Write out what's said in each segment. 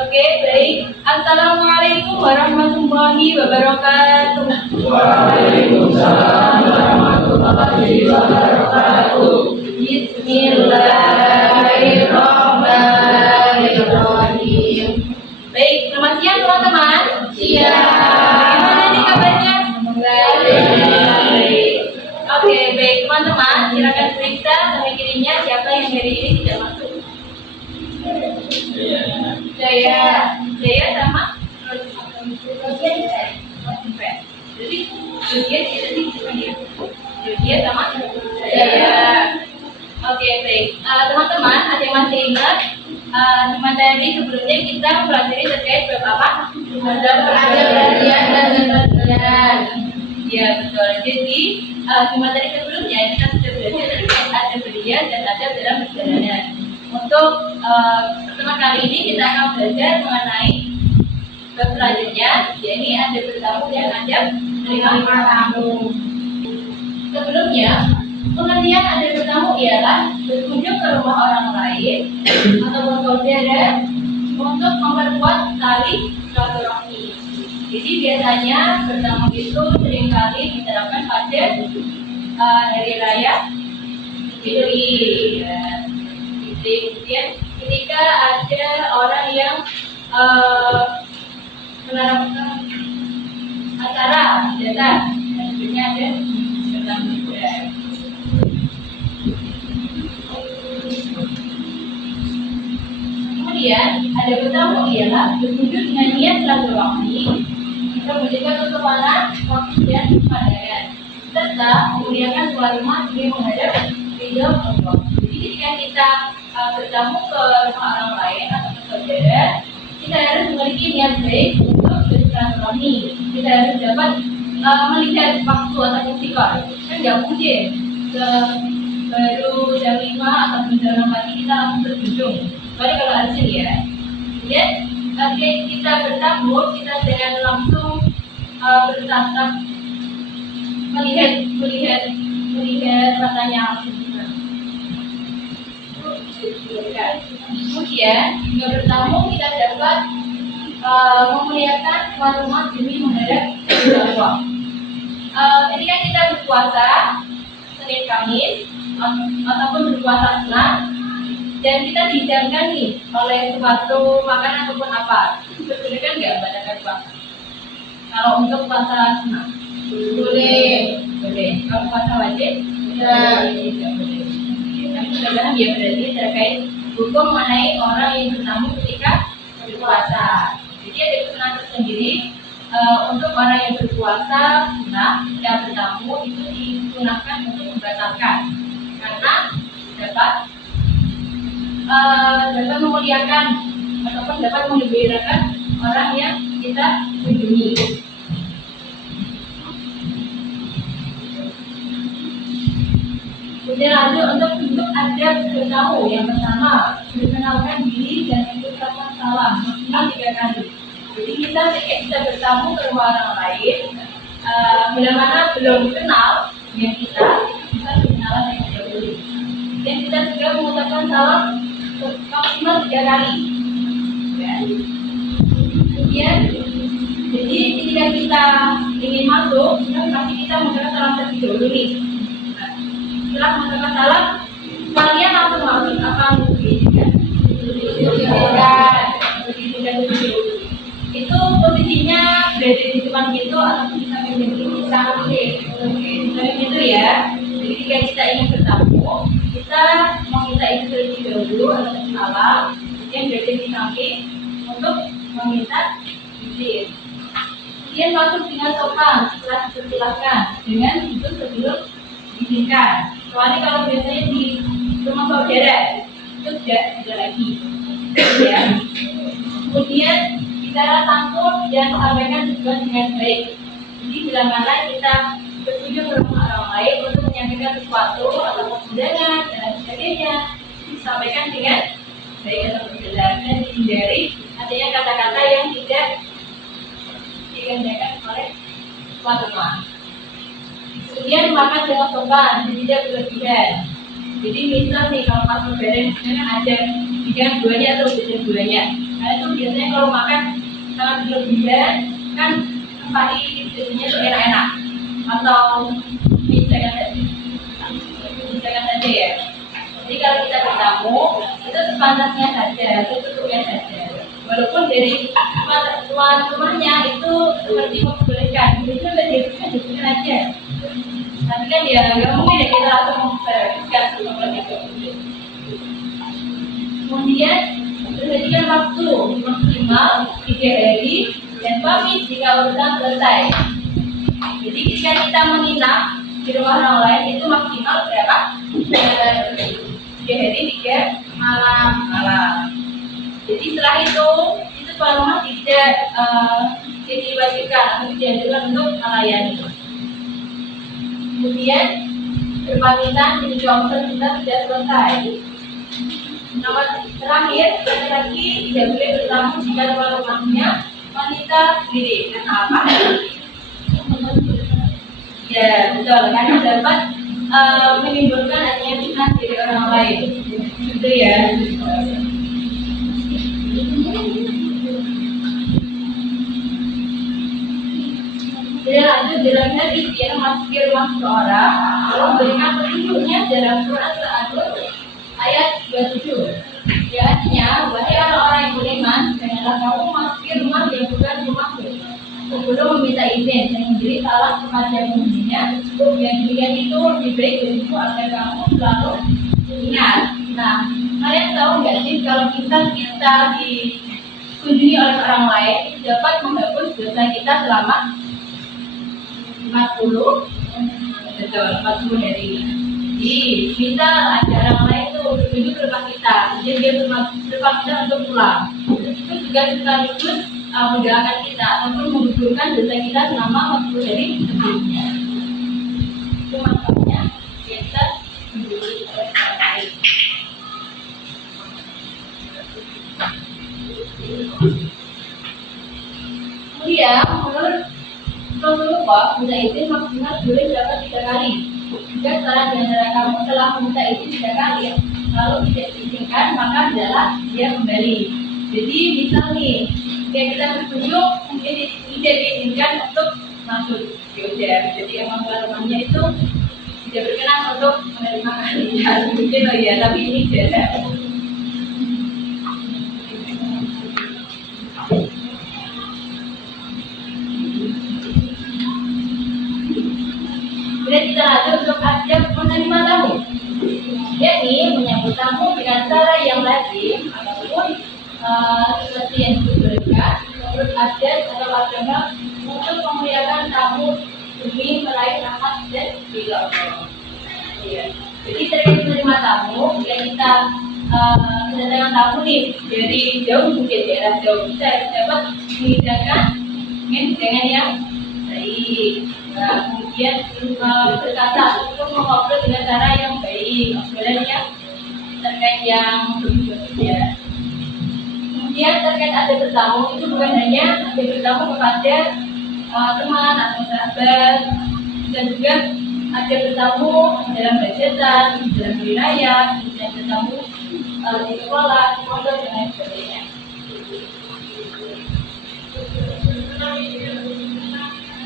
Oke, baik. Assalamualaikum warahmatullahi wabarakatuh. Waalaikumsalam warahmatullahi wabarakatuh. Bismillahirrahmanirrahim. Baik, selamat siang teman-teman. Siang. Bagaimana nih kabarnya? Baik. Oke, baik teman-teman. Silakan periksa sampai kirinya siapa yang hari ini tidak masuk. Jaya sama jadi Judia sama Jaya. Oke, baik. Teman-teman, ada yang masih ingat di materi sebelumnya kita mempelajari terkait bab apa? Ada perhatian dan perhatian. Ya, betul. Jadi di materi sebelumnya kita sudah belajar terkait ada berian dan ada dalam perjalanan. Untuk pertama kali ini kita akan belajar mengenai bab selanjutnya, yakni ada bertamu dan ada menerima tamu. Sebelumnya, pengertian ada bertamu ialah berkunjung ke rumah orang lain ataupun saudara untuk memperkuat tali silaturahmi. Jadi biasanya bertamu itu seringkali diterapkan pada hari raya Idul Fitri. Kemudian ketika ada orang yang menerapkan acara datang, sebenarnya ada bertamu juga. Kemudian ada bertamu ialah berkunjung dengan niat silaturahmi untuk menjaga kesopanan, waktu dan kesadaran, serta memuliakan tuan rumah dengan menghadap ridho Allah. Jadi ketika kita bertamu ke rumah orang lain atau ke saudara, kita harus memiliki niat baik untuk bersilaturahmi. Kita harus dapat melihat waktu atau sikor. Kan nggak mungkin baru jam 5 atau jam 6 pagi kita langsung berkunjung. Kecuali kalau urgent ya. Kemudian ketika kita bertamu, kita jangan langsung bertatap melihat matanya langsung. Kemudian dengan bertamu kita dapat memuliakan tuan rumah demi menghadap Allah. Ketika kita berpuasa Senin Kamis ataupun berpuasa sunat dan kita dihidangkan nih oleh suatu makanan ataupun apa, diperbolehkan nggak membatalkan puasa? Kalau untuk puasa sunat boleh. Kalau puasa wajib tidak boleh. Kita paham ya, berarti terkait hukum mengenai orang yang bertamu ketika berpuasa. Jadi ada kesenangan tersendiri untuk orang yang berpuasa sunat ketika bertamu itu disunahkan untuk membatalkan karena dapat memuliakan ataupun dapat menggembirakan orang yang kita kunjungi. Kemudian lanjut untuk bentuk adab bertamu. Yang pertama, berkenalkan diri dan mengucapkan salam maksimal 3 kali. Jadi kita ketika kita bertamu ke rumah orang lain, bila mana belum kenal dengan kita berkenalan dengan dahulu. Dan kita juga mengucapkan salam maksimal 3 kali. Ya. Kemudian, jadi ketika kita ingin masuk, pasti kita mengucapkan salam terlebih dahulu nih. Setelah mengucapkan salam, kalian langsung masuk apa mungkin? Itu posisinya berada di depan pintu atau di samping pintu, di samping pintu ya. Jadi ketika kita ingin bertamu, kita meminta itu terlebih dahulu atau salam, kemudian berada di samping untuk meminta izin. Kemudian masuk dengan sopan setelah dipersilakan dengan itu sebelum diizinkan. Soalnya kalau biasanya di rumah saudara itu tidak lagi. Ya. Kemudian bicara santun dan sampaikan tujuan dengan baik. Jadi bila mana kita berkunjung ke rumah orang lain untuk menyampaikan sesuatu atau undangan dan sebagainya, disampaikan dengan baik atau berjelas dan dihindari adanya kata-kata yang tidak digandakan oleh tuan rumah. Kemudian makan dengan sopan, tidak berlebihan. Jadi misal nih kalau pas lebaran kan ada dengan duanya atau dengan duanya. Nah itu biasanya kalau makan sangat berlebihan kan pahit, jadinya itu enak-enak. Atau misalkan saja ya. Jadi kalau kita bertamu itu sepantasnya saja, secukupnya saja. Walaupun dari tuan rumahnya itu seperti membolehkan, itu udah dihabiskan aja. Tapi kan ya nggak mungkin ya kita langsung memperhatikan semua itu. Kemudian berhentikan waktu maksimal 3 hari dan pamit jika urusan selesai. Jadi jika kita menginap di rumah orang lain itu maksimal berapa? 3 hari 3 malam. Jadi setelah itu tuan rumah tidak diwajibkan atau dianjurkan untuk melayani. Kemudian berpamitan jadi waktu kita sudah selesai. Nomor terakhir, laki-laki tidak boleh bertamu jika tuan rumahnya wanita sendiri. Karena apa? Ya betul, karena dapat menimbulkan adanya fitnah dari orang lain. Gitu ya. Dan lanjut dalam hadis yang masuk ke rumah seseorang, lalu memberikan petunjuknya dalam Quran Al-An'am ayat 27. Ya artinya, wahai orang-orang yang beriman, janganlah kamu masuk ke rumah yang bukan rumahmu sebelum meminta izin dan memberi salam kepada penghuninya. Yang demikian itu lebih baik bagimu agar kamu selalu ingat. Nah, kalian tahu nggak sih kalau kita dikunjungi oleh orang lain itu dapat menghapus dosa kita selama 40 betul 40 hari. Jadi misal ada orang lain tuh berkunjung ke rumah kita, jadi dia berpaksa untuk pulang, itu juga sekaligus mendoakan kita ataupun menggugurkan dosa kita selama 40 hari sebelumnya. Itu makanya kita mengunjungi orang lain. Kemudian menurut Rasulullah, minta izin maksimal boleh dapat 3 kali. Jika salah di antara kamu telah meminta izin 3 kali, lalu tidak diizinkan, maka adalah dia kembali. Jadi misal nih, kita berkunjung mungkin tidak diizinkan untuk masuk. Yaudah, jadi emang rumahnya itu tidak berkenan untuk menerima kalian. Mungkin loh ya, tapi ini biasa. Kemudian kita lanjut untuk adab menerima tamu, yakni menyambut tamu dengan cara yang lazim ataupun seperti yang diberikan menurut adat atau agama untuk memuliakan tamu demi meraih rahmat dan ridha Allah. Jadi terkait menerima tamu, jika kita kedatangan tamu nih dari jauh, mungkin daerah jauh, kita dapat menghidangkan dengan yang baik. Kemudian berkata untuk mengobrol dengan cara yang baik, sebenarnya terkait yang ya. Kemudian terkait ada bertamu itu bukan hanya ada bertamu kepada teman atau sahabat, dan juga ada bertamu dalam hajatan, dalam wilayah, dan bertamu di sekolah, di pondok dan lain sebagainya.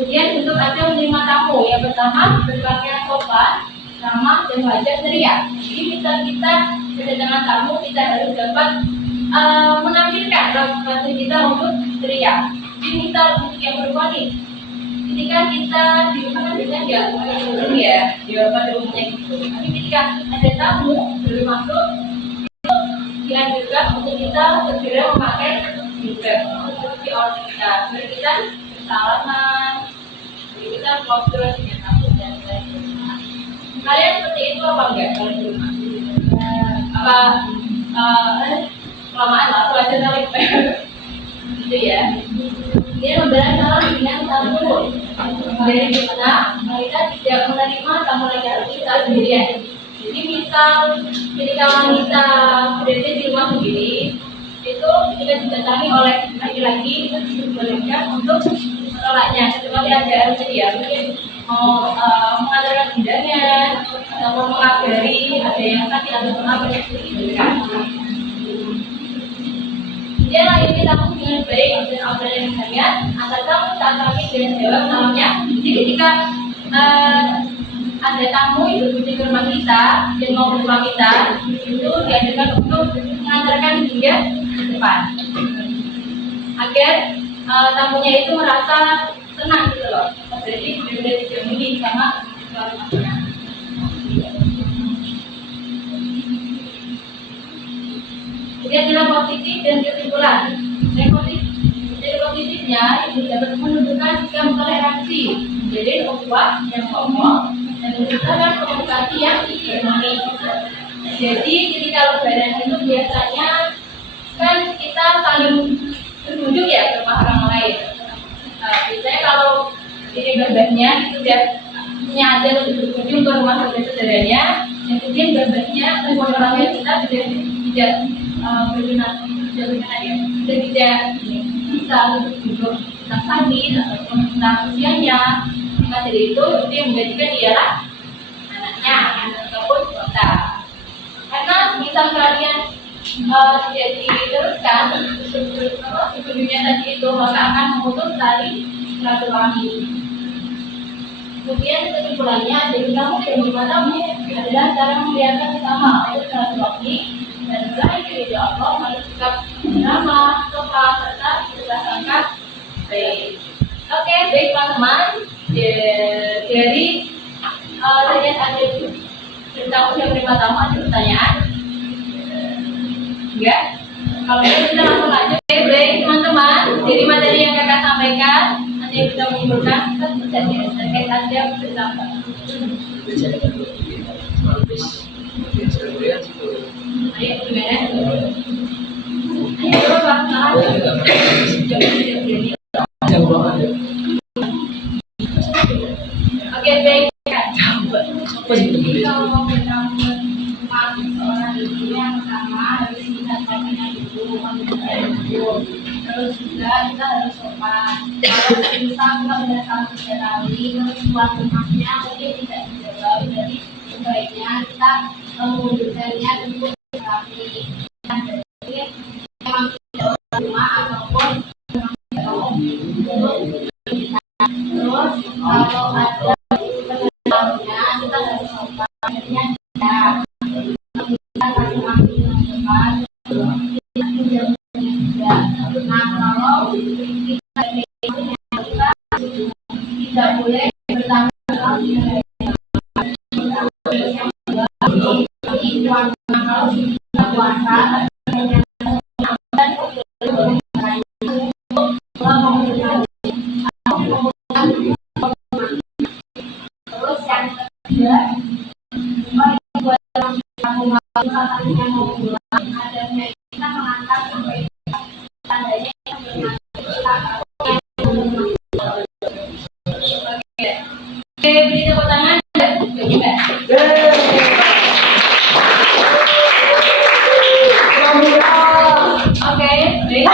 Kemudian untuk ada menerima tamu, yang pertama berpakaian sopan, ramah dan wajar ceria. Jadi misal kita kedatangan tamu, kita harus dapat menampilkan reputasi kita untuk ceria. Jadi misal untuk yang perempuan nih, ketika kita di rumah kan biasanya nggak ngomong ya, di pada umumnya gitu. Tapi ketika ada tamu baru masuk, itu dianjurkan untuk kita segera memakai hijab untuk di orang kita. Jadi kita salaman, kita ngobrol dengan tamu dan lain-lain. Kalian seperti itu apa enggak kalau di rumah? Kelamaan lah, aku aja tarik gitu ya. Dia membalas salam dengan santun. Dari kita tidak menerima tamu laki-laki kita sendirian. Jadi misal ketika wanita berada di rumah sendiri, itu ketika didatangi oleh laki-laki itu diperbolehkan untuk menolaknya. Seperti ada ya, mungkin mau mengajarkan undangan atau mengabari ada yang sakit atau apa yang sedikit. Dia layani tamu dengan baik dan obrolan yang hangat agar kamu tak kaget dengan jawab namanya. Jadi ketika ada tamu itu berkunjung ke rumah kita dan mau ke rumah kita, itu diajarkan untuk mengantarkan hingga ke depan agar tamunya itu merasa senang gitu loh. Jadi benar-benar dijamin sama rumahnya. Jadi adalah positif dan kesimpulan. Dari positifnya itu dapat menunjukkan sikap toleransi, jadi ukhuwah yang kokoh dan menciptakan komunikasi yang harmonis. Jadi ketika lebaran itu biasanya kan kita saling berkunjung ya ke rumah orang lain. Biasanya kalau ini babahnya itu sudah punya adat untuk berkunjung ke rumah saudara-saudaranya, yang kemudian babahnya dan orangnya kita sudah tidak berkenan ya, sudah tidak bisa untuk duduk tentang hadis ataupun tentang usianya. Maka dari itu yang menjadikan ialah anaknya ataupun kita. Karena misal kalian tidak diteruskan sebelumnya tadi itu, maka akan memutus tali silaturahmi. Kemudian kesimpulannya, jadi kamu dan bermatamu adalah cara membiarkan bersama itu silaturahmi dan mulai dari Allah harus sikap ramah, sopan serta berdasarkan baik. Oke, baik teman-teman. Dari tadi ada tentang usia berlima tahun, ada pertanyaan? Enggak? Kalau gitu kita langsung aja. Oke, baik teman-teman. Jadi materi yang kakak sampaikan nanti kita mengumpulkan sesi terkait aja bersama. Ayo gimana? Ayo coba Oke, baik. Jadi kalau mau bertemu seorang ibu yang pertama harus kita dengan ibu, terus juga kita harus sopan. Kalau misal kita sudah salah 3 kali, terus tuan rumahnya mungkin tidak dijawab, jadi sebaiknya kita mengundurkannya untuk rapi. Jadi memang tidak rumah ataupun memang tidak untuk kita. Terus kalau ada penyebabnya kita harus sopan. Jadinya kita kasih makan yang depan. Nah, kalau kita tidak boleh bertanggung jawab kalau sudah puasa terus yang ketiga buat yang mau pulang adanya kita mengangkat sampai tandanya Oke, beri tepuk tangan. Oke, baik.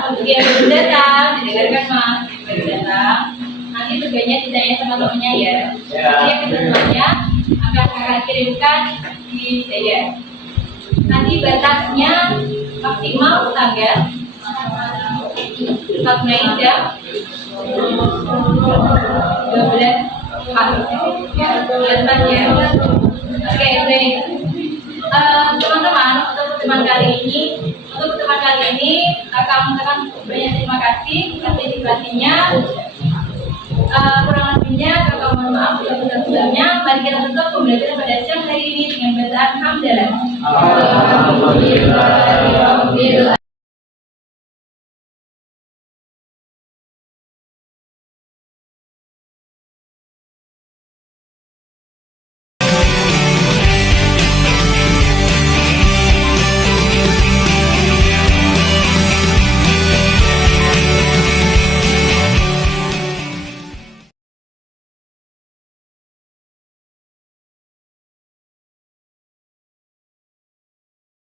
Untuk yang baru datang, didengarkan mas, baru datang. Nanti tugasnya ditanya sama temannya ya. Nanti ketentuannya akan kakak kirimkan di saya. Nanti batasnya maksimal tanggal 4 Mei jam 12 ya. Oke, baik. Teman-teman, untuk pertemuan kali ini kakak mengucapkan banyak terima kasih. Partisipasinya kurang lebihnya kakak mohon maaf sebesar-besarnya. Mari kita tutup pembelajaran pada siang hari ini dengan bacaan hamdalah. Alhamdulillah.